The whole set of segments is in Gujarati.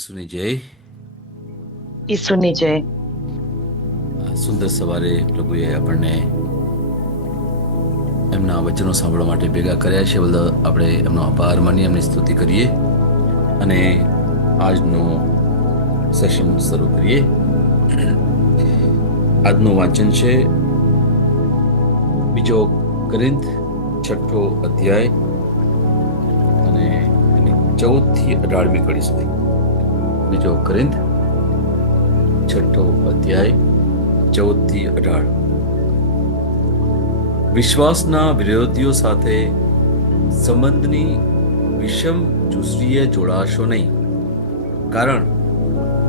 ઈસુની જય. ઈસુની જય. આ સુંદર સવારે પ્રભુએ આપણને એમના વચનો સાંભળવા માટે ભેગા કર્યા છે. બદલ આપણે એમનો આભાર માની એમની સ્તુતિ કરીએ અને આજનો સેશન શરૂ કરીએ. આજનું વાંચન છે બીજો કોરિન્થ 6 અધ્યાય અને એની 14 થી 18મી કડી સુધી. બીજો કોરિન્થ 6 અધ્યાય 14 થી 18. વિશ્વાસના વિરોધીઓ સાથે સંબંધની વિષમ ચુસરીએ જોડાશો નહીં, કારણ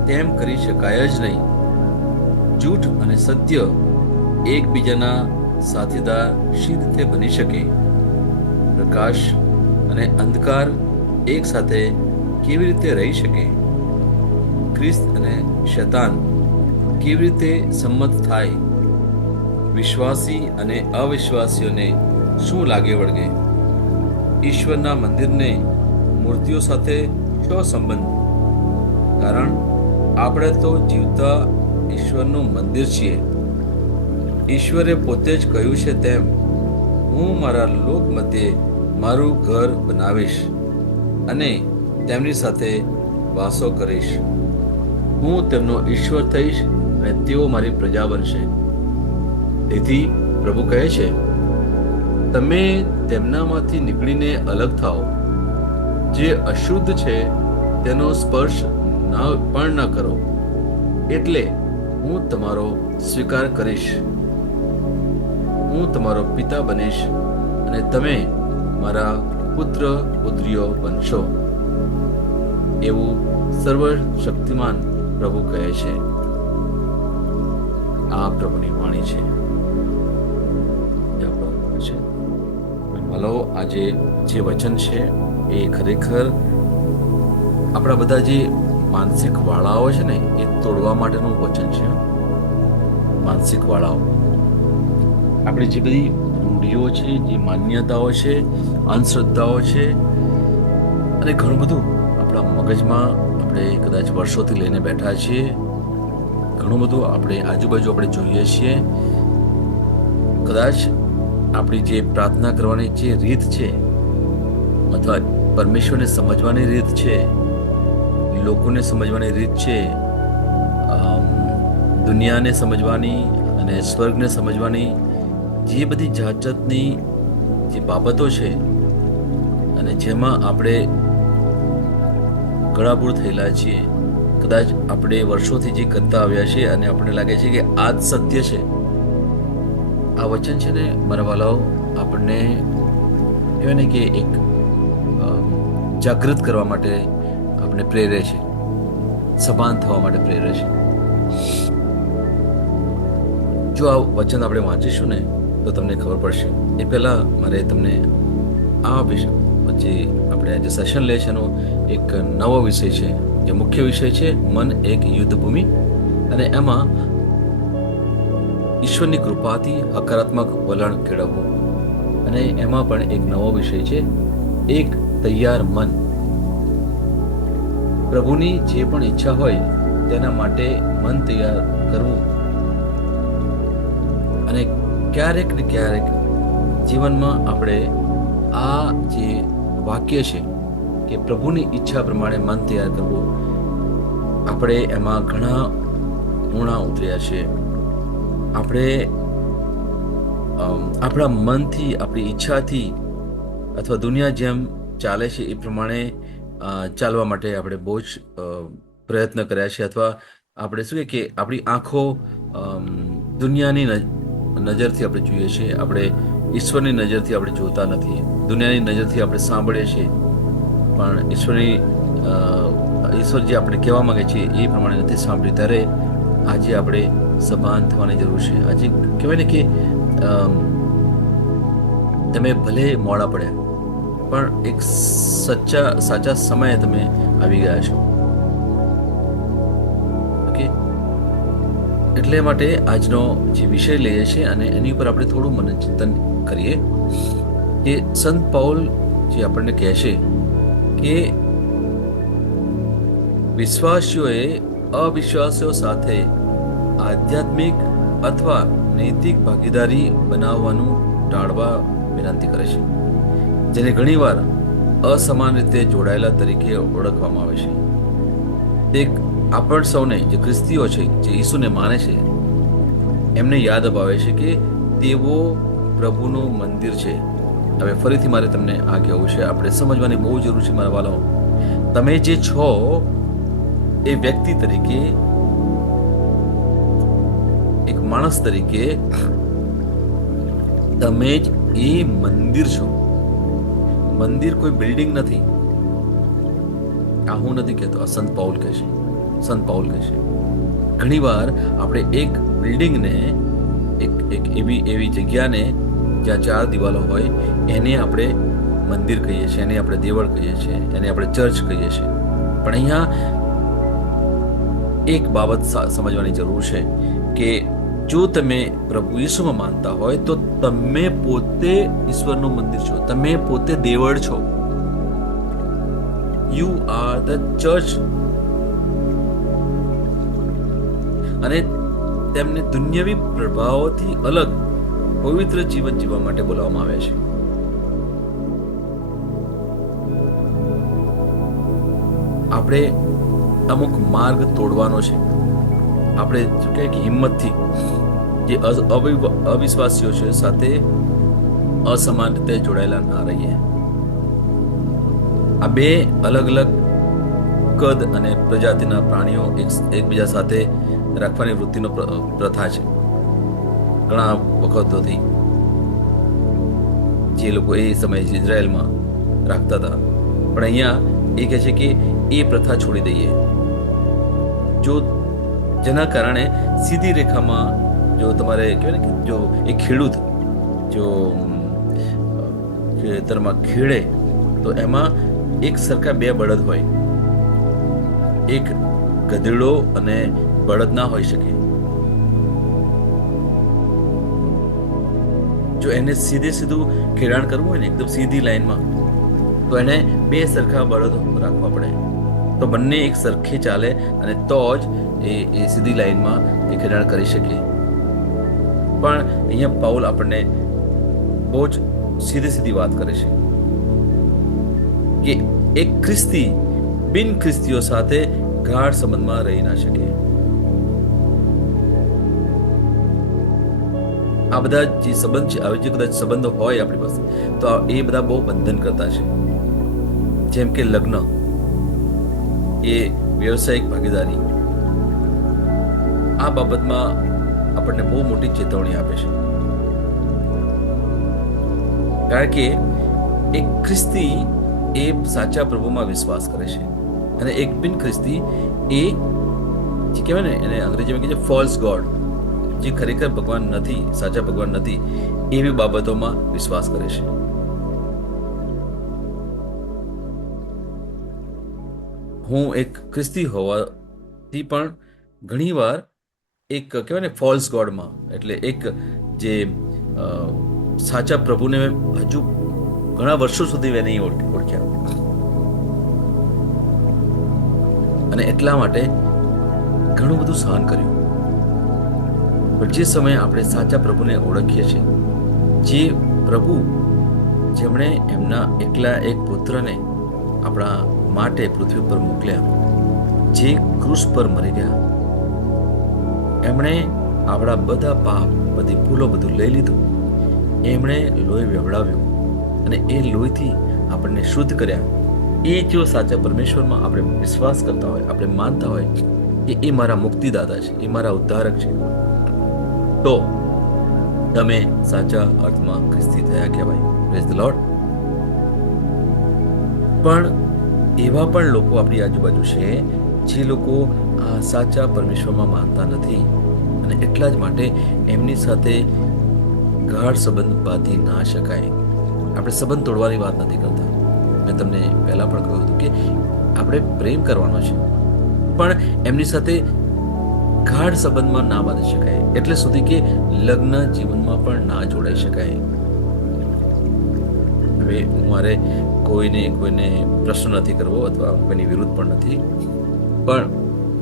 તેમ કરી શકાય જ નહીં. જૂઠ અને સત્ય એકબીજાના સાથીદાર શી રીતે બની શકે? પ્રકાશ અને અંધકાર એક સાથે કેવી રીતે રહી શકે? ખ્રિસ્ત અને શૈતાન કેવી રીતે સંમત થાય? વિશ્વાસી અને અવિશ્વાસીઓને શું લાગે વળગે? ઈશ્વરના મંદિરને મૂર્તિઓ સાથે શો સંબંધ? કારણ આપણે તો જીવતા ઈશ્વરનું મંદિર છીએ. ઈશ્વરે પોતે જ કહ્યું છે તેમ, હું મારા લોક મધ્યે મારું ઘર બનાવીશ અને તેમની સાથે વાસો કરીશ. હું તેમનો ઈશ્વર થઈશ અને તેઓ મારી પ્રજા બનશે. તેથી પ્રભુ કહે છે, તમે તેમનામાંથી નીકળીને અલગ થાઓ. જે અશુદ્ધ છે તેનો સ્પર્શ પણ ન કરો, એટલે હું તમારો સ્વીકાર કરીશ. હું તમારો પિતા બનીશ અને તમે મારા પુત્ર પુત્રીઓ બનશો. એવું સર્વશક્તિમાન પ્રભુ કહે છે. આ પ્રભુની વાણી છે. હાલો, આજે જે વચન છે એ ખરેખર આપણા બધા જે માનસિક વાળાઓ છે ને એ તોડવા માટેનું વચન છે. માનસિક વાળાઓ, આપણી જે બધી રૂઢિઓ છે, જે માન્યતાઓ છે, અંધશ્રદ્ધાઓ છે અને ઘણું બધું આપણા મગજમાં આપણે કદાચ વર્ષોથી લઈને બેઠા છીએ. ઘણું બધું આપણે આજુબાજુ આપણે જોઈએ છીએ. કદાચ આપણી જે પ્રાર્થના કરવાની જે રીત છે અથવા પરમેશ્વરને સમજવાની રીત છે, લોકોને સમજવાની રીત છે, દુનિયાને સમજવાની અને સ્વર્ગને સમજવાની જે બધી જાત જાતની જે બાબતો છે અને જેમાં આપણે ગળાબૂળ થયેલા છીએ, કદાચ આપણે વર્ષોથી જે કરતા આવ્યા છીએ અને આપણને લાગે છે કે આ જ સત્ય છે. આ વચન છે ને મારા વાલાઓ, આપણને કહેવાય ને કે એક જાગૃત કરવા માટે આપણે પ્રેરે છે, સભાન થવા માટે પ્રેરે છે. જો આ વચન આપણે વાંચીશું ને તો તમને ખબર પડશે. એ પહેલા મારે તમને આ વિષય જે આપણે આજે સેશન લે છે એનો એક નવો વિષય છે, જે મુખ્ય વિષય છે મન એક યુદ્ધ ભૂમિ, અને એમાં ઈશ્વરની કૃપાથી હકારાત્મક વલણ કેળવવું. અને એમાં પણ એક નવો વિષય છે, એક તૈયાર મન. પ્રભુની જે પણ ઈચ્છા હોય તેના માટે મન તૈયાર કરવું. અને ક્યારેક ને ક્યારેક જીવનમાં આપણે આ જે વાક્ય છે કે પ્રભુની ઈચ્છા પ્રમાણે મન તૈયાર કરવું, આપણે એમાં ઘણા ઊણા ઉતર્યા છે. આપણે આપણા મનથી, આપણી ઈચ્છાથી અથવા દુનિયા જેમ ચાલે છે એ પ્રમાણે ચાલવા માટે આપણે બહુ જ પ્રયત્ન કર્યા છે. અથવા આપણે શું કે આપણી આંખો દુનિયાની નજરથી આપણે જોઈએ છીએ, આપણે ઈશ્વરની નજરથી આપણે જોતા નથી. દુનિયાની નજરથી આપણે સાંભળીએ છીએ, પણ ઈશ્વર જે આપણે કહેવા માંગે છે એ પ્રમાણે નથી સાંભળી. ત્યારે આજે આપણે સભાન થવાની જરૂર છે. આજે કહેવાય ને કે તમે ભલે મોડા પડ્યા, પણ એક સાચા સમયે તમે આવી ગયા છો. ઓકે, એટલે માટે આજનો જે વિષય લઈએ છીએ અને એની ઉપર આપણે થોડું મનોચિંતન કરીએ કે સંત પૌલ જે આપણને કહે છે કે વિશ્વાસીઓએ અવિશ્વાસીઓ સાથે આધ્યાત્મિક અથવા નૈતિક ભાગીદારી બનાવવાનું ટાળવા વિનંતી કરે છે, જેને ઘણીવાર અસમાન રીતે જોડાયેલા તરીકે ઓળખવામાં આવે છે. તે આપણ સૌને, જે ખ્રિસ્તીઓ છે, જે ઈસુને માને છે, એમને યાદ અપાવે છે કે તેઓ પ્રભુનું મંદિર છે. હવે ફરીથી મારે તમને આ કહેવું છે, આપણે સમજવાની બહુ જરૂર છે મારા વાલાઓ. તમે જે છો એ વ્યક્તિ તરીકે, એક માણસ તરીકે તમે જ એ મંદિર છો. મંદિર કોઈ બિલ્ડિંગ નથી. આ હું નથી કહેતો, આ સંત પાઉલ કહે છે. સંત પાઉલ કહે છે ઘણીવાર આપણે એક બિલ્ડિંગને, એક એવી જગ્યાને જ્યાં 4 દિવાલો હોય, એને આપણે મંદિર કહીએ છીએ, એને આપણે દેવળ કહીએ છીએ, એને આપણે ચર્ચ કહીએ છીએ. પણ અહીંયા એક બાબત સમજવાની જરૂર છે કે જો તમે પ્રભુ ઈસુમાં માનતા હોય તો તમે પોતે ઈશ્વરનું મંદિર છો, તમે પોતે દેવળ છો. You are the church. અને તેમને દુન્યવી પ્રભાવોથી અલગ પવિત્ર જીવન જીવવા માટે બોલાવવામાં આવે છે. આપણે અમુક માર્ગ તોડવાનો છે. આપણે કહે કે હિંમતથી જે અવિશ્વાસીઓ છે સાથે અસમાન રીતે જોડાયેલા ના રહીએ. આ બે અલગ અલગ કદ અને પ્રજાતિના પ્રાણીઓ એકબીજા સાથે રાખવાની વૃત્તિનો પ્રથા છે ઘણા વખતોથી. જે લોકો એ સમયે ઇઝરાયલમાં રાખતા હતા, પણ અહીંયા એ કહે છે કે એ પ્રથા છોડી દઈએ. જો જેના કારણે સીધી રેખામાં, જો તમારે કહેવાય ને કે જો એ ખેડૂત જો ખેતરમાં ખેડે તો એમાં એક સરખા 2 બળદ હોય. એક ગધેડો અને બળદ ના હોઈ શકે. જો એને સીધું ખેડાણ કરવું હોય ને એકદમ સીધી લાઈનમાં, તો એને 2 સરખા બળદ રાખવા પડે. તો બંને એક સરખે ચાલે અને તો જ એ સીધી લાઈનમાં એ ખેડાણ કરી શકે. પણ અહીંયા પાઉલ આપણને બહુ જ સીધી વાત કરે છે કે એક ખ્રિસ્તી બિન ખ્રિસ્તીઓ સાથે ગાઢ સંબંધમાં રહી ના શકે. આ બધા જે સંબંધ છે, આવી જે કદાચ સંબંધો હોય આપણી પાસે, તો એ બધા બહુ બંધન કરતા છે. જેમ કે લગ્ન, એ વ્યવસાયિક ભાગીદારી, આ બાબતમાં આપણને બહુ મોટી ચેતવણી આપે છે. કારણ કે એક ખ્રિસ્તી એ સાચા પ્રભુમાં વિશ્વાસ કરે છે, અને એક બિન ખ્રિસ્તી એ જે કહેવાય ને, એને અંગ્રેજીમાં કહે છે ફોલ્સ ગોડ, જે ખરેખર ભગવાન નથી, સાચા ભગવાન નથી, એવી બાબતોમાં વિશ્વાસ કરે છે. હું એક ખ્રિસ્તી હોવાથી પણ ઘણીવાર એક કહેવાય ને ફોલ્સ ગોડમાં, એટલે એક જે સાચા પ્રભુને હજુ ઘણા વર્ષો સુધી મેં નહીં ઓળખ્યા, અને એટલા માટે ઘણું બધું સહન કર્યું. પણ જે સમયે આપણે સાચા પ્રભુને ઓળખીએ છીએ, જે પ્રભુ જેમણે એમના એકલા એક પુત્રને આપણા માટે પૃથ્વી પર મોકલ્યા, જે ક્રૂસ પર મરી ગયા, એમણે આપણા બધા પાપ, બધી ભૂલો, બધું લઈ લીધું. એમણે લોહી વેવડાવ્યું અને એ લોહીથી આપણને શુદ્ધ કર્યા. એ જો સાચા પરમેશ્વરમાં આપણે વિશ્વાસ કરતા હોય, આપણે માનતા હોય કે એ મારા મુક્તિદાતા છે, એ મારા ઉદ્ધારક છે, તો તમે સાચા અર્થમાં ખ્રિસ્તી થયા કહેવાય. Praise the lord. પણ એવા પણ લોકો આપણી આજુબાજુ છે જે લોકો આ સાચા પરમેશ્વરમાં માનતા નથી, અને એટલા જ માટે એમની સાથે ગાઢ સંબંધ બાંધી ના શકાય. આપણે સંબંધ તોડવાની વાત નથી કરતા. મેં તમને પહેલા પણ કહ્યું હતું કે આપણે પ્રેમ કરવાનો છે, પણ એમની સાથે ગાઢ સંબંધમાં ના બાંધી શકાય, એટલે સુધી કે લગ્ન જીવનમાં પણ ના જોડાઈ શકાય. હવે મારે કોઈને પ્રશ્ન નથી કરવો અથવા કોઈની વિરુદ્ધ પણ નથી, પણ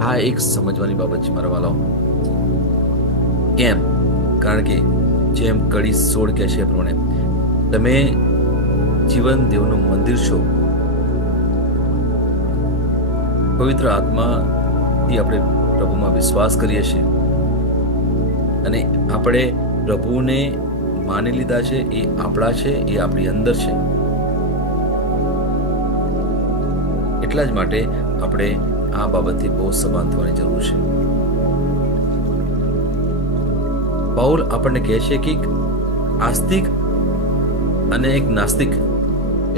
આ એક સમજવાની બાબત છે મારા વાલાઓ. કેમ? કારણ કે જેમ કડી 16 કહે છે એ પ્રમાણે તમે જીવન દેવનું મંદિર છો. પવિત્ર આત્માથી આપણે પ્રભુમાં વિશ્વાસ કરીએ છીએ અને આપણે પ્રભુને માની લીધા છે. એ આપણા છે, એ આપણી અંદર છે. એટલા જ માટે આપણે આ બાબતથી બહુ સભાન થવાની જરૂર છે. પાઉલ આપણને કહે છે કે આસ્તિક અને એક નાસ્તિક,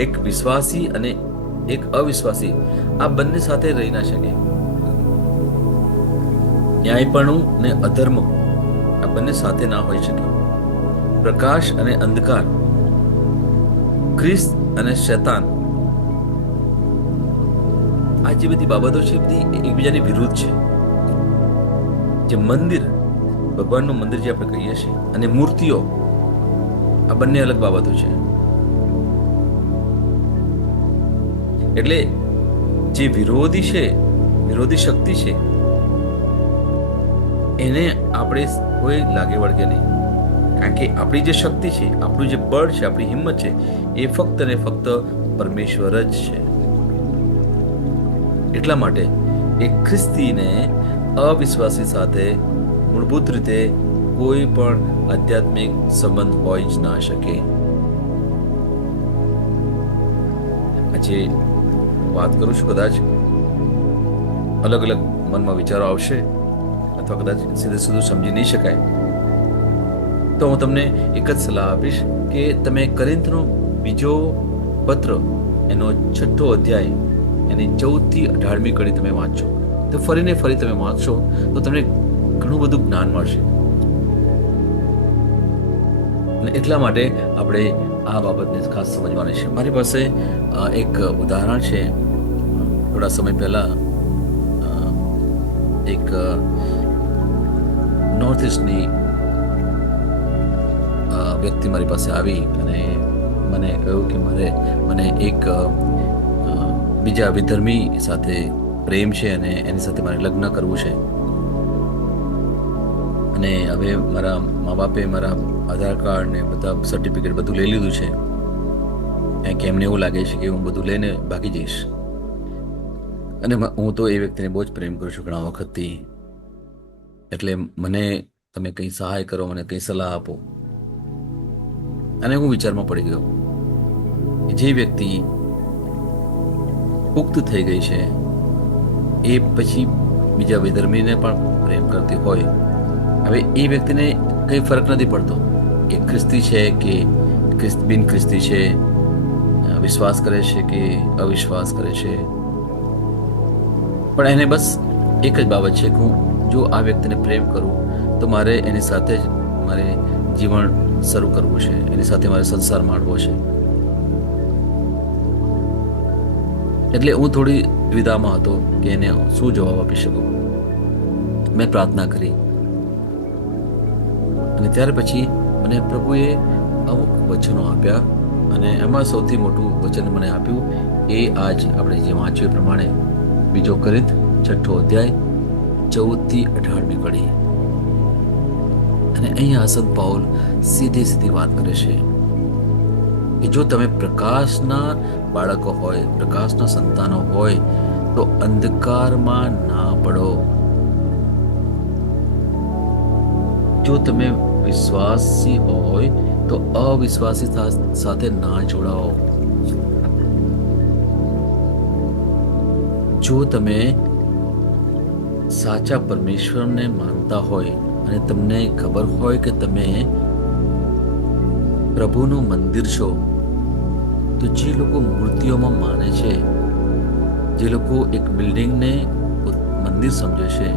એક વિશ્વાસી અને એક અવિશ્વાસી આ બંને સાથે રહી ના શકે. ન્યાયપણું ને અધર્મ આ બંને સાથે ના હોઈ શકે. પ્રકાશ અને અંધકાર, ખ્રિસ્ત અને શૈતાન, આ જે બધી બાબતો છે બધી એકબીજાની વિરુદ્ધ છે. જે મંદિર, ભગવાનનું મંદિર જે આપણે કહીએ છીએ, અને મૂર્તિઓ આ બંને અલગ બાબતો છે. એટલે જે વિરોધી છે, વિરોધી શક્તિ છે, એને આપણે કોઈ લાગે વળગે નહીં. કારણ કે આપણી જે શક્તિ છે, આપણું જે બળ છે, આપણી હિંમત છે, એ ફક્ત ને ફક્ત પરમેશ્વર જ છે. એટલા માટે એક ખ્રિસ્તીને અવિશ્વાસી સાથે મૂળભૂત રીતે કોઈ પણ આધ્યાત્મિક સંબંધ હોઈ જ ના શકે. આજે વાત કરું છું, કદાચ અલગ અલગ મનમાં વિચારો આવશે અથવા કદાચ સીધે સીધું સમજી નહીં શકાય, તો હું તમને એક જ સલાહ આપીશ કે તમે કોરિન્થનો બીજો પત્ર એનો 6 અધ્યાય એની 14 થી 18મી કડી તમે વાંચો તો ફરીને ફરી તમે વાંચશો તો તમને ઘણું બધું જ્ઞાન મળશે. અને એટલા માટે આપણે આ બાબતને ખાસ સમજવાની છે. મારી પાસે એક ઉદાહરણ છે. થોડા સમય પહેલા એક નોર્થ ઇસ્ટની વ્યક્તિ મારી પાસે આવી અને મને કહ્યું કે મને એક બીજા વિધર્મી સાથે પ્રેમ છે અને એની સાથે મારે લગ્ન કરવું છે. અને હવે મારા મા બાપે મારા આધાર કાર્ડ ને બધા સર્ટિફિકેટ બધું લઈ લીધું છે. કે એમને એવું લાગે છે કે હું બધું લઈને ભાગી જઈશ. અને હું તો એ વ્યક્તિને બહુ જ પ્રેમ કરું છું ઘણા વખતથી. એટલે મને તમે કંઈ સહાય કરો, મને કંઈ સલાહ આપો. અને હું વિચારમાં પડી ગયો કે જે વ્યક્તિ પુખ્ત થઈ ગઈ છે એ પછી બીજા વિધર્મીને પણ પ્રેમ કરતી હોય, હવે એ વ્યક્તિને કંઈ ફરક નથી પડતો કે ખ્રિસ્તી છે કે બિન ખ્રિસ્તી છે, વિશ્વાસ કરે છે કે અવિશ્વાસ કરે છે. પણ એને બસ એક જ બાબત છે કે હું જો આ વ્યક્તિને પ્રેમ કરું તો મારે એની સાથે જ મારે જીવન શરૂ કરવું છે, એની સાથે મારે સંસાર માંડવો છે. એટલે હું થોડી દ્વિધામાં હતો કે એને શું જવાબ આપી શકું. મેં પ્રાર્થના કરી અને ત્યાર પછી મને પ્રભુએ અમુક વચનો આપ્યા અને એમાં સૌથી મોટું વચન મને આપ્યું એ આજ આપણે જે વાંચ્યું એ પ્રમાણે બીજો કોરિન્થ 6 અધ્યાય 14 થી 18મી કડી. અને અહીંયા સંત પાઉલ સીધી વાત કરે છે કે જો તમે પ્રકાશના બાળકો હોય, પ્રકાશના સંતાનો હોય તો અંધકારમાં ના પડો. જો તમે વિશ્વાસી હોય તો અવિશ્વાસી સાથે ના જોડાઓ. જો તમે સાચા પરમેશ્વરને માનતા હોય અને તમને ખબર હોય કે તમે પ્રભુનું મંદિર છો, તો જે લોકો મૂર્તિઓમાં માને છે, જે લોકો એક બિલ્ડિંગને મંદિર સમજે છે,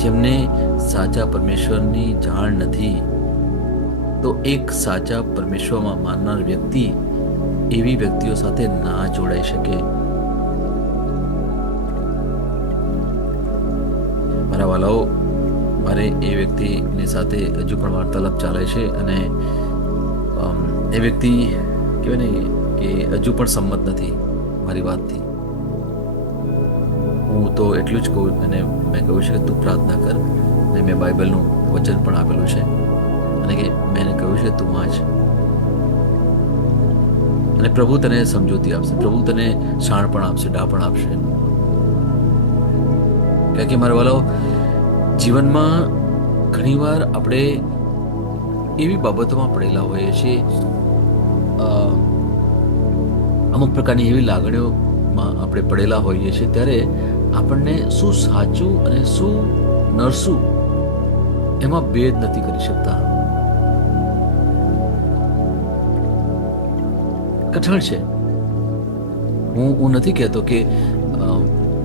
જેમને સાચા પરમેશ્વરની જાણ નથી, તો એક સાચા પરમેશ્વરમાં માનનાર વ્યક્તિ એવી વ્યક્તિઓ સાથે ના જોડાઈ શકે. મારા વાલાઓ, મારે એ વ્યક્તિની સાથે હજુ પણ વાર્તાલાપ ચાલે છે અને એ વ્યક્તિ કહેવાય ને કે હજુ પણ સંમત નથી મારી વાતથી. હું તો એટલું જ કહું, અને મેં કહ્યું છે કે તું પ્રાર્થના કર, અને મેં બાઇબલનું વચન પણ આપેલું છે, અને કે મેં કહ્યું છે તું વાંચ, અને પ્રભુ તને સમજૂતી આપશે, પ્રભુ તને શાણપણ આપશે, ડાપણ આપશે. કારણ કે મારા વાલાઓ, જીવનમાં ઘણીવાર આપણે એવી બાબતોમાં પડેલા હોઈએ છીએ, અમુક પ્રકારની એવી લાગણીઓમાં આપણે પડેલા હોઈએ છીએ, ત્યારે આપણને શું સાચું અને શું નરસું એમાં ભેદ નથી કરી શકતા. કઠણ છે. હું નથી કહેતો કે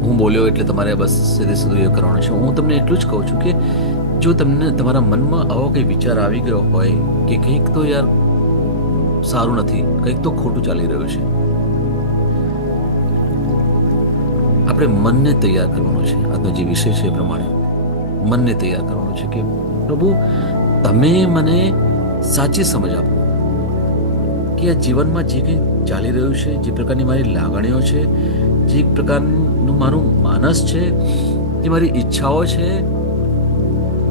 હું બોલ્યો એટલે તમારે બસ સીધે સીધું એ કરવાનું છે. હું તમને એટલું જ કહું છું કે જો તમને તમારા મનમાં આવો કંઈ વિચાર આવી ગયો હોય કે કંઈક તો યાર સારું નથી, કંઈક તો ખોટું ચાલી રહ્યું છે, આપણે મનને તૈયાર કરવાનું છે. આજનો જે વિષય છે એ પ્રમાણે મનને તૈયાર કરવાનું છે કે પ્રભુ તમે મને સાચી સમજ આપો કે આ જીવનમાં જે કંઈ ચાલી રહ્યું છે, જે પ્રકારની મારી લાગણીઓ છે, જે પ્રકારનું મારું માનસ છે, જે મારી ઈચ્છાઓ છે,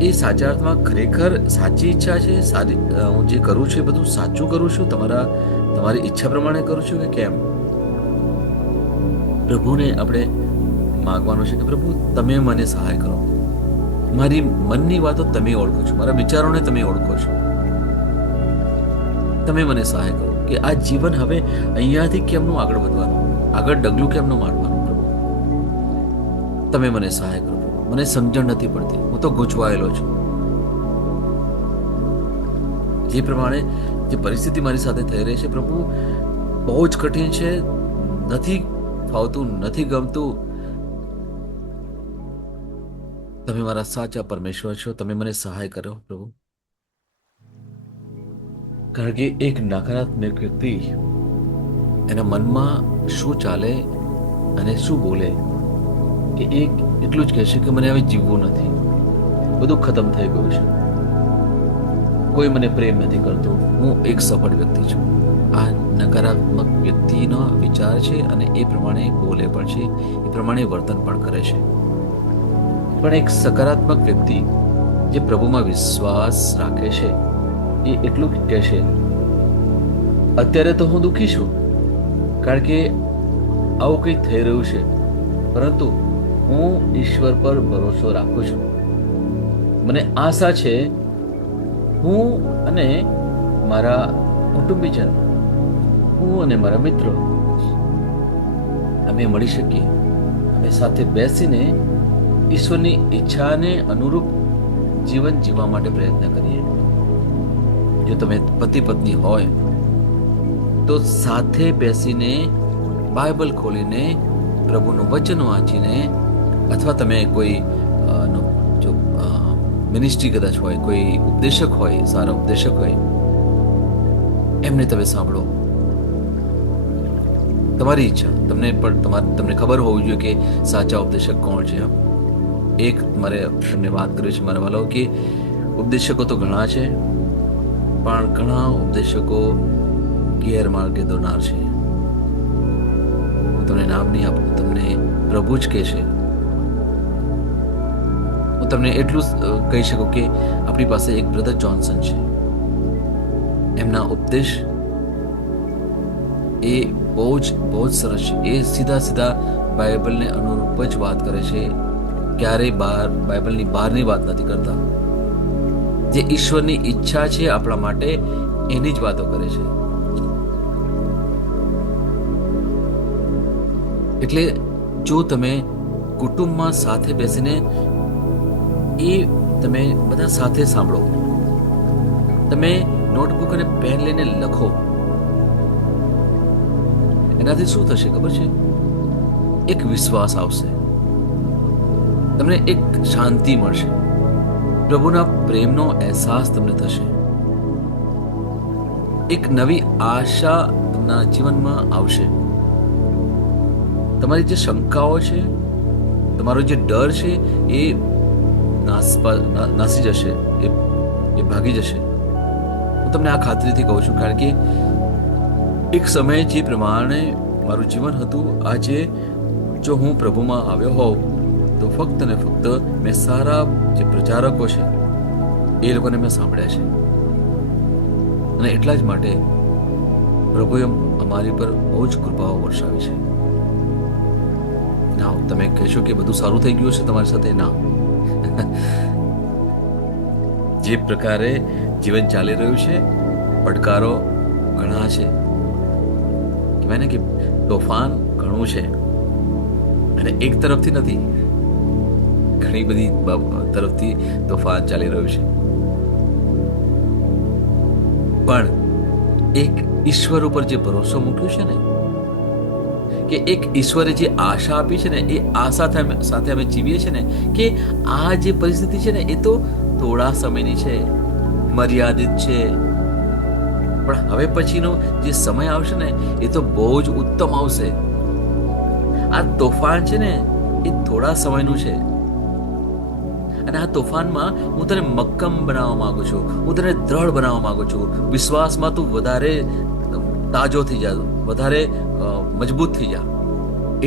એ સાચા અર્થમાં ખરેખર સાચી ઈચ્છા છે, સારી હું જે કરું છું એ બધું સાચું કરું છું, તમારી ઈચ્છા પ્રમાણે કરું છું કે કેમ? પ્રભુને આપણે માગવાનું છે કે પ્રભુ તમે મને સહાય કરો. મારી મનની વાતો તમે ઓળખો છો, મારા વિચારોને તમે ઓળખો છો, તમે મને સહાય કરો કે આ જીવન હવે અહીંયાથી કેમનું આગળ વધવાનું, આગળ ડગલું કેમનું માંડવાનું. પ્રભુ તમે મને સહાય કરો. મને સમજણ નથી પડતી, હું તો ગૂંચવાયેલો છું. જે પ્રમાણે જે પરિસ્થિતિ મારી સાથે થઈ રહી છે પ્રભુ, બહુ જ કઠિન છે, નથી ફાવતું, નથી ગમતું. તમે મારા સાચા પરમેશ્વર છો, તમે મને સહાય કરો પ્રભુ. કારણ કે એક નકારાત્મક વ્યક્તિ એના મનમાં શું ચાલે અને શું બોલે કે એક એટલું જ કહેશે કે મને હવે જીવવું નથી, બધું ખતમ થઈ ગયું છે, કોઈ મને પ્રેમ નથી કરતું, હું એક સફળ વ્યક્તિ છું. આ નકારાત્મક વ્યક્તિનો વિચાર છે અને એ પ્રમાણે બોલે પણ છે, એ પ્રમાણે વર્તન પણ કરે છે. પણ એક સકારાત્મક વ્યક્તિ જે પ્રભુમાં વિશ્વાસ રાખે છે એ એટલું જ કહેશે, અત્યારે તો હું દુઃખી છું કારણ કે આવું કંઈ થઈ રહ્યું છે, પરંતુ હું ઈશ્વર પર ભરોસો રાખું છું. મને આશા છે હું અને મારા કુટુંબીજન, હું અને મારા મિત્રો અમે મળી શકીએ, અમે સાથે બેસીને ઈશ્વરની ઈચ્છાને અનુરૂપ જીવન જીવવા માટે પ્રયત્ન કરીએ. જો તમે પતિ પત્ની હોય તો સાથે બેસીને બાઇબલ ખોલીને પ્રભુનું વચન વાંચીને, અથવા તમે કોઈ જો મિનિસ્ટ્રી કદાચ હોય, કોઈ ઉપદેશક હોય, સારા ઉપદેશક હોય, એમને તમે સાંભળો. તમારી ઈચ્છા, તમને ખબર હોવી જોઈએ કે સાચા ઉપદેશક કોણ છે. એક મારે તમને વાત કરી છે મારા વાલો કે ઉપદેશકો તો ઘણા છે, પણ ઘણા ઉપદેશકો ગેરમાર્ગે દોરનાર છે. હું તમને નામ નહીં આપું, તમને પ્રભુ જ કહે છે. હું તમને એટલું કહી શકું કે આપણી પાસે એક બ્રધર જોન્સન છે, એમના ઉપદેશ એ બહુ જ સરસ છે. એ સીધા બાઇબલને અનુરૂપ જ વાત કરે છે, ક્યારેય બાઇબલની બહારની વાત નથી કરતા. જે ઈશ્વરની ઈચ્છા છે આપણા માટે એની જ વાતો કરે છે. એટલે જો તમે કુટુંબમાં સાથે બેસીને એ તમે બધા સાથે સાંભળો, તમે નોટબુક અને પેન લઈને લખો, એનાથી શું થશે ખબર છે? એક વિશ્વાસ આવશે, તમને એક શાંતિ મળશે, પ્રભુના પ્રેમનો અહેસાસ તમને થશે, એક નવી આશા તમારા જીવનમાં આવશે. તમારી જે શંકાઓ છે, તમારો જે ડર છે એ નાસી જશે, એ ભાગી જશે. હું તમને આ ખાતરીથી કહું છું, કારણ કે એક સમયે જે પ્રમાણે મારું જીવન હતું, આજે જો હું પ્રભુમાં આવ્યો હોઉં તો ફક્ત ને ફક્ત મેં સારા જે પ્રચારકો છે એ લોકોને મેં સાંભળ્યા છે, અને એટલા જ માટે પ્રભુએ અમારી પર બહુ જ કૃપાઓ વર્ષાવી છે. ના, તમે કહેશો કે બધું સારું થઈ ગયું છે તમારી સાથે? ના. જે પ્રકારે જીવન ચાલી રહ્યું છે, પડકારો ઘણા છે, કહેવાય ને કે તોફાન ઘણું છે, અને એક તરફથી નથી, ઘણી બધી તરફથી તોફાન ચાલી રહ્યું છે. પણ એક ઈશ્વર ઉપર જે ભરોસો મૂક્યો છે ને, કે એક ઈશ્વરે જે આશા આપી છે ને, એ આશા સાથે અમે જીવીએ છીએ ને, કે આ જે પરિસ્થિતિ છે ને એ તો થોડા સમયની છે, મર્યાદિત છે, પણ હવે પછીનો જે સમય આવશે ને એ તો બહુ જ ઉત્તમ આવશે. આ તોફાન છે ને એ થોડા સમયનું છે, અને આ તોફાનમાં હું તને મક્કમ બનાવવા માંગુ છું, હું તને દ્રઢ બનાવવા માંગુ છું, વિશ્વાસમાં તું વધારે તાજો થઈ જા, વધારે મજબૂત થઈ જા.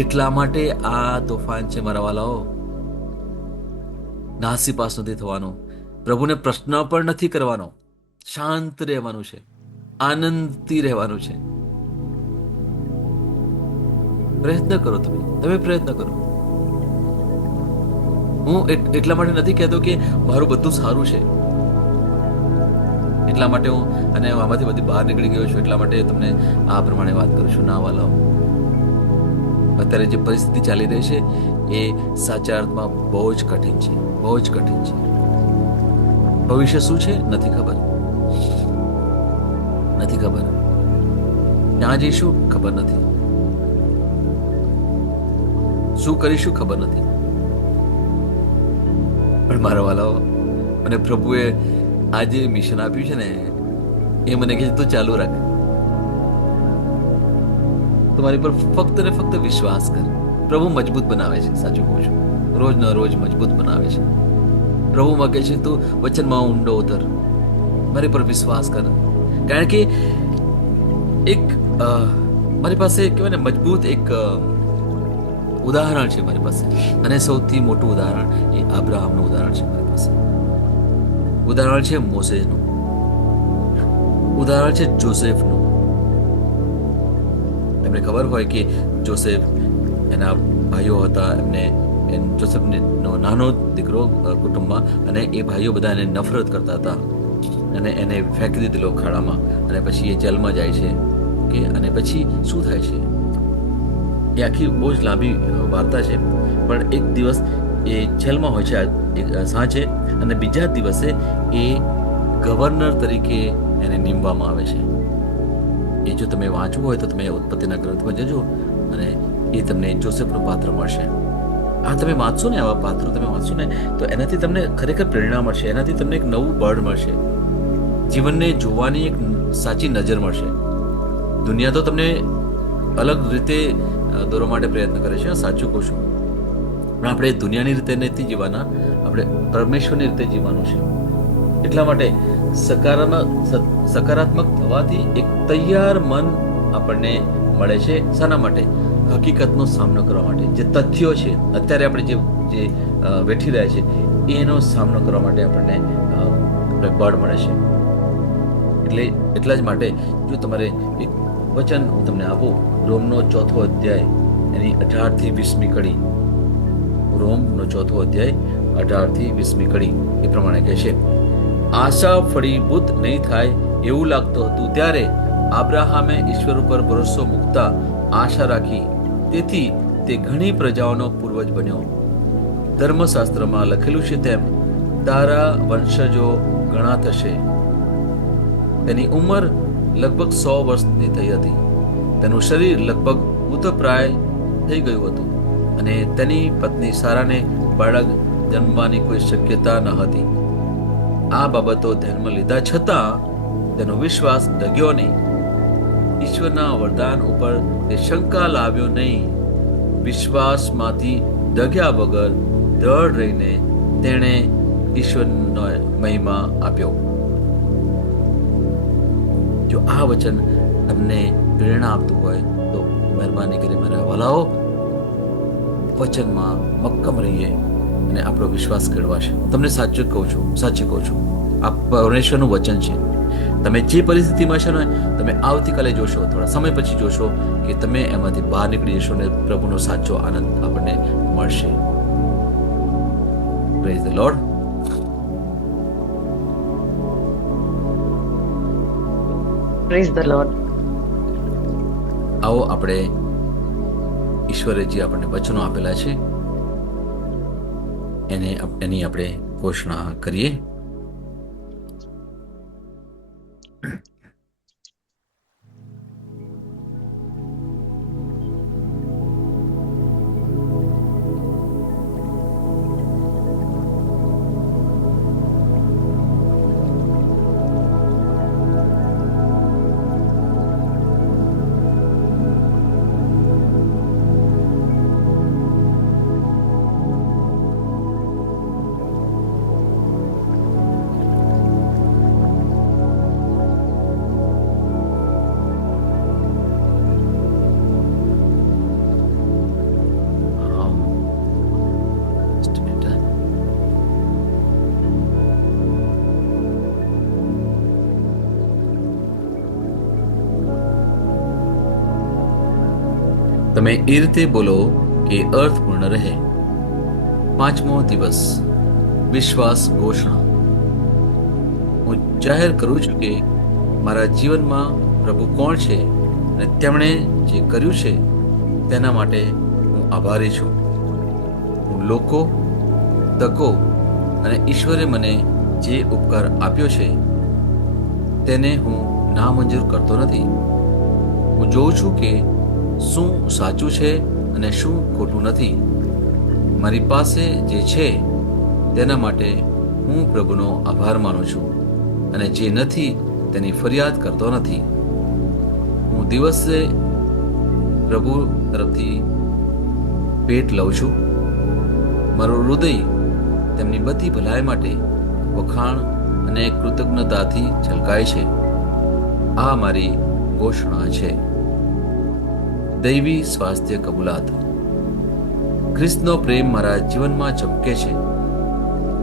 એટલા માટે આ તોફાન છે મારા વાલાઓ. નાસીપાસ નથી થવાનું, પ્રભુને પ્રશ્ન પણ નથી કરવાનો, શાંત રહેવાનું છે, આનંદથી રહેવાનું છે. પ્રયત્ન કરો, તમે પ્રયત્ન કરો. હું એટલા માટે નથી કહેતો કે મારું બધું સારું છે, એટલા માટે હું અને આમાંથી બધી બહાર નીકળી ગયો છું, એટલા માટે તમને આ પ્રમાણે વાત કરું છું. ના વાલાઓ, અત્યારે જે પરિસ્થિતિ ચાલી રહી છે એ સાચા અર્થમાં બહુ જ કઠિન છે, બહુ જ કઠિન છે. ભવિષ્ય શું છે નથી ખબર, નથી ખબર. ક્યાં જઈશું ખબર નથી, શું કરીશું ખબર નથી. પણ મારા વાલાઓ, મને પ્રભુએ આ જે મિશન આપ્યું છે ને એ મને કહે છે તું ચાલુ રાખ, તમારી પર ફક્ત ને ફક્ત વિશ્વાસ કર. પ્રભુ મજબૂત બનાવે છે, સાચું કહું છું, રોજ ન રોજ મજબૂત બનાવે છે. પ્રભુમાં કહે છે તું વચનમાં ઊંડો ઉતર, મારી પર વિશ્વાસ કર. કારણ કે એક મારી પાસે કહેવાય ને મજબૂત એક ઉદાહરણ છે મારી પાસે, અને સૌથી મોટું ઉદાહરણ એ અબ્રાહમનું ઉદાહરણ છે મારી પાસે. ઉદાહરણ છે મોસેસનું, ઉદાહરણ છે જોસેફનું. એમને ખબર હોય કે જોસેફ, એના ભાઈઓ હતા, એમને જોસેફનો નાનો દીકરો કુટુંબમાં, અને એ ભાઈઓ બધા એને નફરત કરતા હતા, અને એને ફેંકી દીધેલો ખાડામાં, અને પછી એ જેલમાં જાય છે. કે અને પછી શું થાય છે એ આખી બહુ જ લાંબી વાર્તા છે. પણ એક દિવસ એ જેલમાં હોય છે સાંજે, અને બીજા દિવસે એ ગવર્નર તરીકે એને નીમવામાં આવે છે. એ જો તમે વાંચવું હોય તો તમે ઉત્પત્તિના ગ્રંથમાં જજો, અને એ તમને જોસેફનું પાત્ર મળશે. આ તમે વાંચશો ને, આવા પાત્રો તમે વાંચશો ને, તો એનાથી તમને ખરેખર પ્રેરણા મળશે, એનાથી તમને એક નવું બળ મળશે, જીવનને જોવાની એક સાચી નજર મળશે. દુનિયા તો તમને અલગ રીતે દોરવા માટે પ્રયત્ન કરે છે, સાચું કહું છું, પણ આપણે દુનિયાની રીતે નથી જીવવાના, આપણે પરમેશ્વરની રીતે જીવવાનું છે. એટલા માટે સકારાત્મક થવાથી એક તૈયાર મન આપણને મળે છે. શાના માટે? હકીકતનો સામનો કરવા માટે. જે તથ્યો છે અત્યારે આપણે જે વેઠી રહ્યા છે એનો સામનો કરવા માટે આપણને બળ મળે છે. એટલા જ માટે જો તમારે એક વચન હું તમને આપું, રોમનો 4થો અધ્યાય એની 18થી 20મી કડી, રોમનો 4થો અધ્યાય 18થી 20મી કડી એ પ્રમાણે કહે છે, આશા ફળીભૂત નહીં થાય એવું લાગતું હતું ત્યારે આબ્રાહામે ઈશ્વર ઉપર ભરોસો મૂકતા આશા રાખી, તેથી તે ઘણી પ્રજાઓનો પૂર્વજ બન્યો. ધર્મશાસ્ત્રમાં લખેલું છે તેમ તારા વંશજો ઘણા થશે. તેની ઉંમર લગભગ 100 વર્ષની થઈ હતી. તેનું શરીર લગભગ મૃતપ્રાય થઈ ગયું હતું, અને તેની પત્ની સારાને બાળક જન્મવાની કોઈ શક્યતા ન હતી. આ બાબતો ધ્યાનમાં લીધા છતાં તેનો વિશ્વાસ ડગ્યો નહીં. ઈશ્વરના વરદાન ઉપર તે શંકા લાવ્યો નહીં. વિશ્વાસમાંથી ડગ્યા વગર દ્રઢ રહીને તેણે ઈશ્વરનો મહિમા આપ્યો. જો આ વચન તમને પ્રેરણા આપતું હોય તો મહેરબાની કરી મારા વાલાઓ વચનમાં મક્કમ રહીએ અને આપણો વિશ્વાસ કેળવાશે. તમને સાચું કહું છું, આ પરમેશ્વરનું વચન છે. તમે જે પરિસ્થિતિમાં છો ને, તમે આવતીકાલે જોશો, થોડા સમય પછી જોશો કે તમે એમાંથી બહાર નીકળી જશો ને પ્રભુનો સાચો આનંદ આપણને મળશે. Praise the lord. Praise the lord. આવો આપણે ઈશ્વરે જે આપણને વચનો આપેલા છે એની આપણે ઘોષણા કરીએ. તમે એ રીતે બોલો કે અર્થપૂર્ણ રહે. 5મો દિવસ, વિશ્વાસ ઘોષણા. હું જાહેર કરું છું કે મારા જીવનમાં પ્રભુ કોણ છે અને તેમણે જે કર્યું છે તેના માટે હું આભારી છું. હું લોકો, તકો અને ઈશ્વરે મને જે ઉપકાર આપ્યો છે તેને હું નામંજૂર કરતો નથી. હું જોઉં છું કે શું સાચું છે અને શું ખોટું નથી. મારી પાસે જે છે તેના માટે હું પ્રભુનો આભાર માનું છું અને જે નથી તેની ફરિયાદ કરતો નથી. હું દિવસે પ્રભુ તરફથી ભેટ લઉં છું. મારું હૃદય તેમની બધી ભલાઈ માટે વખાણ અને કૃતજ્ઞતાથી છલકાય છે. આ મારી ઘોષણા છે. દૈવી સ્વાસ્થ્ય કબૂલાત. ખ્રિસ્તનો પ્રેમ મારા જીવનમાં ચમકે છે.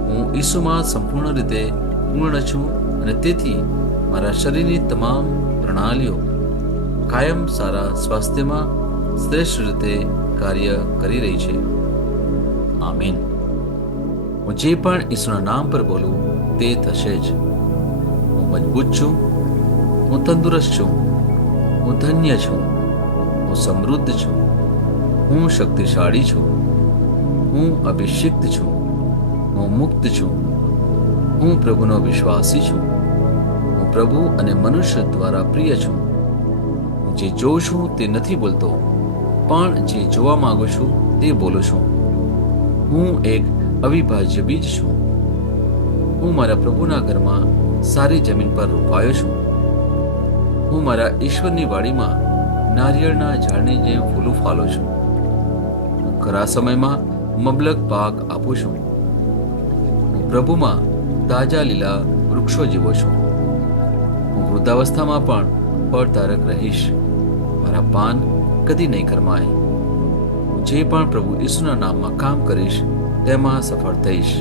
હું ઈસુમાં સંપૂર્ણ રીતે પૂર્ણ છું અને તેથી મારા શરીરની તમામ પ્રણાલીઓ કાયમ સારા સ્વાસ્થ્યમાં શ્રેષ્ઠ રીતે કાર્ય કરી રહી છે. આમીન. હું જે પણ ઈસુના નામ પર બોલું તે થશે જ. હું મજબૂત છું, હું તંદુરસ્ત છું, હું ધન્ય છું, હું સમૃદ્ધ છું, હું શક્તિશાળી છું, હું અભિષિક્ત છું, હું મુક્ત છું, હું પ્રભુનો વિશ્વાસી છું, હું પ્રભુ અને મનુષ્ય દ્વારા પ્રિય છું. હું જે જોઉં છું તે નથી બોલતો, પણ જે જોવા માંગુ છું તે બોલું છું. હું એક અવિભાજ્ય બીજ છું. હું મારા પ્રભુના ઘરમાં સારી જમીન પર રોપાયો છું. હું મારા ઈશ્વરની વાડીમાં નારિયેળના ઝાડની જેમ ફૂલું ફાલું છું. હું ખરા સમયમાં મબલક પાક આપું છું. હું પ્રભુમાં તાજા લીલા વૃક્ષો જેવો છું. હું વૃદ્ધાવસ્થામાં પણ ફળધારક રહીશ. મારા પાન કદી નહીં કરમાય. હું જે પણ પ્રભુ ઈસુના નામમાં કામ કરીશ તેમાં સફળ થઈશ.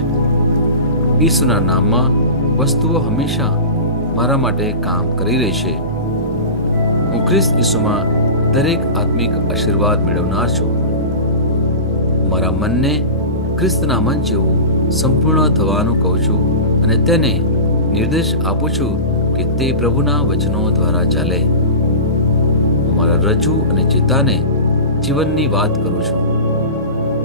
ઈસુના નામમાં વસ્તુઓ હંમેશા મારા માટે કામ કરી રહી છે. હું ખ્રિસ્ત ઈસુમાં દરેક આત્મિક આશીર્વાદ મેળવનાર છું. મારા મનને ખ્રિસ્તના મન જેવું સંપૂર્ણ થવાનું કહું છું અને તેને નિર્દેશ આપું છું કે તે પ્રભુના વચનો દ્વારા ચાલે. હું મારા રજૂ અને ચેતાને જીવનની વાત કરું છું.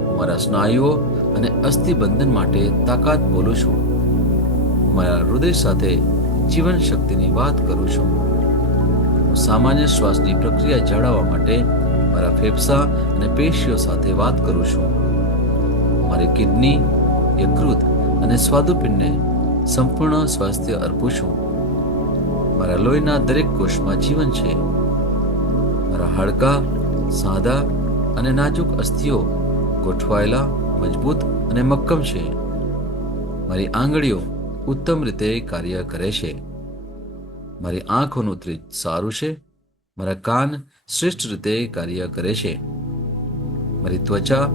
હું મારા સ્નાયુઓ અને અસ્થિબંધન માટે તાકાત બોલું છું. હું મારા હૃદય સાથે જીવન શક્તિની વાત કરું છું. હું સામાન્ય શ્વાસની પ્રક્રિયા જાળવવા માટે મારા ફેફસા અને પેશીઓ સાથે વાત કરું છું. મારી કિડની, યકૃત અને સ્વાદુપિંડને સંપૂર્ણ સ્વાસ્થ્ય અર્પું છું. મારા લોહીના દરેક કોષમાં જીવન છે. મારા હાડકાં સાદા અને નાજુક અસ્થિઓ ગોઠવાયેલા, મજબૂત અને મક્કમ છે. મારી આંગળીઓ ઉત્તમ રીતે કાર્ય કરે છે. મારી આંખોનું ત્રિજ સારું છે. મારા કાન શ્રેષ્ઠ રીતે કાર્ય કરે છે. મારી ત્વચા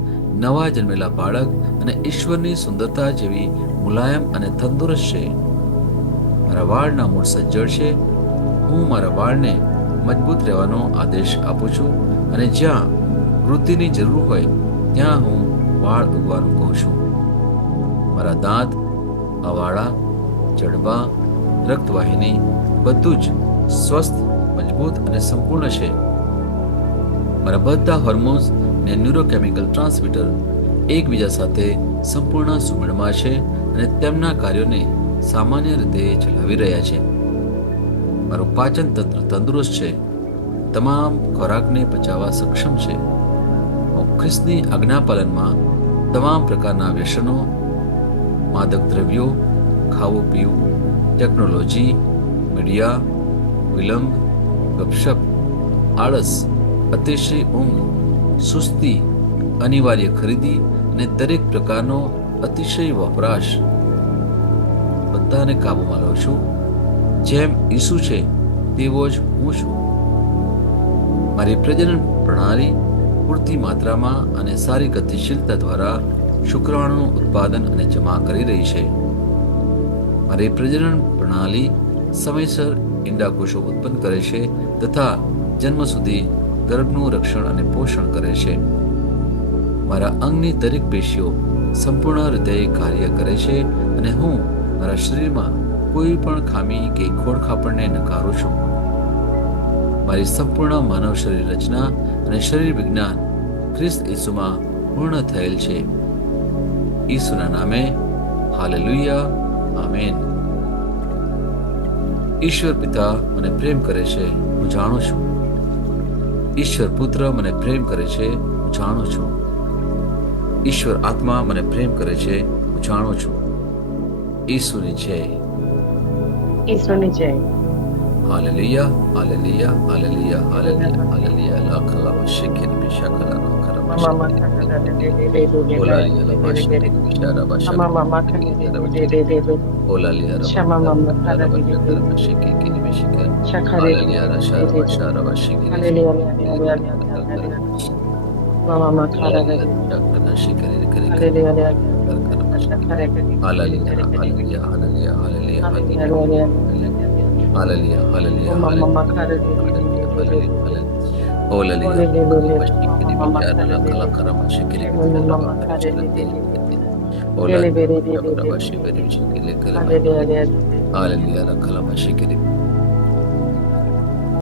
નવા જન્મેલા બાળક અને ઈશ્વરની સુંદરતા જેવી મુલાયમ અને તંદુરસ્ત છે. મારા વાળના મૂળ સજ્જડ છે. હું મારા વાળને મજબૂત રહેવાનો આદેશ આપું છું અને જ્યાં વૃદ્ધિની જરૂર હોય ત્યાં હું વાળ ઉગવાનું કહું છું. મારા દાંત, અવાડા, જડબા, રક્તવાહિની બધું જ સ્વસ્થ, મજબૂત અને સંપૂર્ણ છે. મારા બધા હોર્મોન્સ અને ન્યુરોકેમિકલ ટ્રાન્સમીટર એકબીજા સાથે સંપૂર્ણ સુમેળમાં છે અને તેમના કાર્યોને સામાન્ય રીતે ચલાવી રહ્યા છે. મારું પાચન તંત્ર તંદુરસ્ત છે. તમામ ખોરાકને પચાવવા સક્ષમ છે. હું ખ્રિસ્તની આજ્ઞાપાલનમાં તમામ પ્રકારના વ્યસનો, માદક દ્રવ્યો, ખાવું પીવું, ટેકનોલોજી, મીડિયા, વિલંબ, ગપશપ, આળસ, અતિશય ઊંઘ, સુસ્તી, અનિવાર્ય ખરીદી અને દરેક પ્રકારનો અતિશય વપરાશ બધાને કાબૂમાં લઉં છું. જેમ ઈસુ છે તેવો જ હું છું. મારી પ્રજનન પ્રણાલી પૂરતી માત્રામાં અને સારી ગતિશીલતા દ્વારા શુક્રાણુનું ઉત્પાદન અને જમા કરી રહી છે. મારી પ્રજનન પ્રણાલી સમયસર ઈંડાકોષો ઉત્પન્ન કરે છે તથા જન્મ સુધી ગર્ભનું રક્ષણ અને પોષણ કરે છે. મારા અંગની દરેક પેશીઓ સંપૂર્ણ રીતે કાર્ય કરે છે અને હું મારા શરીરમાં કોઈ પણ ખામી કે ખોડખાપણને નકારું છું. મારી સંપૂર્ણ માનવ શરીર રચના અને શરીર વિજ્ઞાન ખ્રિસ્ત ઈસુમાં પૂર્ણ થયેલ છે. ઈસુના નામે હાલેલુયા, આમેન. ઈશ્વર પિતા મને પ્રેમ કરે છે, હું જાણું છું. ઈશ્વર પુત્ર મને પ્રેમ કરે છે, હું જાણું છું. ઈશ્વર આત્મા મને પ્રેમ કરે છે, હું જાણું છું. ઈસુની જય. ઈશ્વરની જય. Hallelujah, hallelujah, hallelujah, hallelujah, hallelujah. Lakh lakh શેખેર બિશાખલા નોકરમ મામા ઓલાલિયા lakh શેખેર બિશારા બાશા ઓલાલિયા Shama mama kara rub dili કરમ શેખે કે નિમિશિકા Shakare hallelujah રશા બાશા rub શેખે Hallelujah. Mama kara dili ચાકરના શેખે કરે Hallelujah. કરમ Shakare dili hallelujah, hallelujah, hallelujah, hallelujah, Hallelujah. Hallelujah, hallelujah, Mama kara dili hallelujah.